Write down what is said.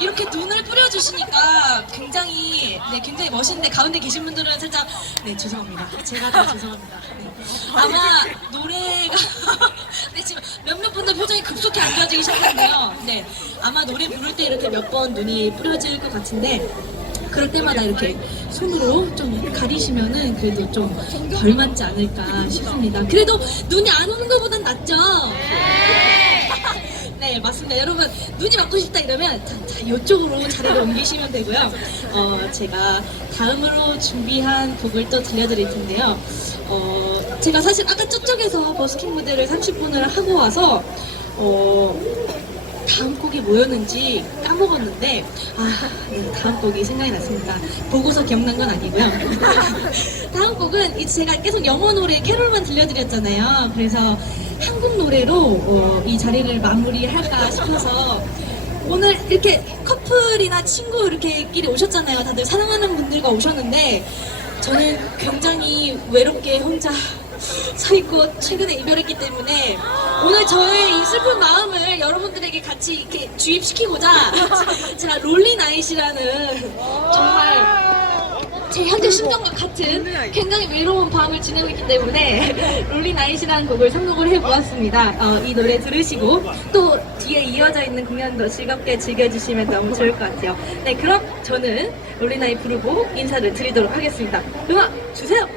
이렇게 눈을 뿌려주시니까 굉장히 네 굉장히 멋있는데 가운데 계신 분들은 살짝 네 죄송합니다. 제가 다 죄송합니다. 네. 아마 노래가 네 지금 몇몇 분들 표정이 급속히 안 좋아지기 시작했는데요. 네 아마 노래 부를 때 이렇게 몇 번 눈이 뿌려질 것 같은데 그럴 때마다 이렇게 손으로 좀 가리시면은 그래도 좀 덜 맞지 않을까 싶습니다. 그래도 눈이 안 오는 것보단 낫죠? 네, 맞습니다. 여러분, 눈이 맞고 싶다 이러면 자, 자, 이쪽으로 자리를 옮기시면 되고요. 어, 제가 다음으로 준비한 곡을 또 들려드릴 텐데요. 어, 제가 사실 아까 저쪽에서 버스킹 무대를 30분을 하고 와서 어, 다음 곡이 뭐였는지 까먹었는데 아, 네, 다음 곡이 생각이 났습니다. 보고서 기억난 건 아니고요. 다음 곡은 제가 계속 영어 노래 캐롤만 들려드렸잖아요. 그래서 한국 노래로 어, 이 자리를 마무리할까 싶어서 오늘 이렇게 커플이나 친구 이렇게 끼리 오셨잖아요. 다들 사랑하는 분들과 오셨는데 저는 굉장히 외롭게 혼자 서 있고 최근에 이별했기 때문에 오늘 저의 이 슬픈 마음을 여러분들에게 같이 이렇게 주입시키고자 제가 롤리 나잇이라는 정말 제 현재 심정과 같은 굉장히 외로운 밤을 지내고 있기 때문에 롤리 나잇이라는 곡을 선곡을 해보았습니다. 어, 이 노래 들으시고 또 뒤에 이어져 있는 공연도 즐겁게 즐겨주시면 너무 좋을 것 같아요. 네, 그럼 저는 롤리 나잇 부르고 인사를 드리도록 하겠습니다. 음악 주세요.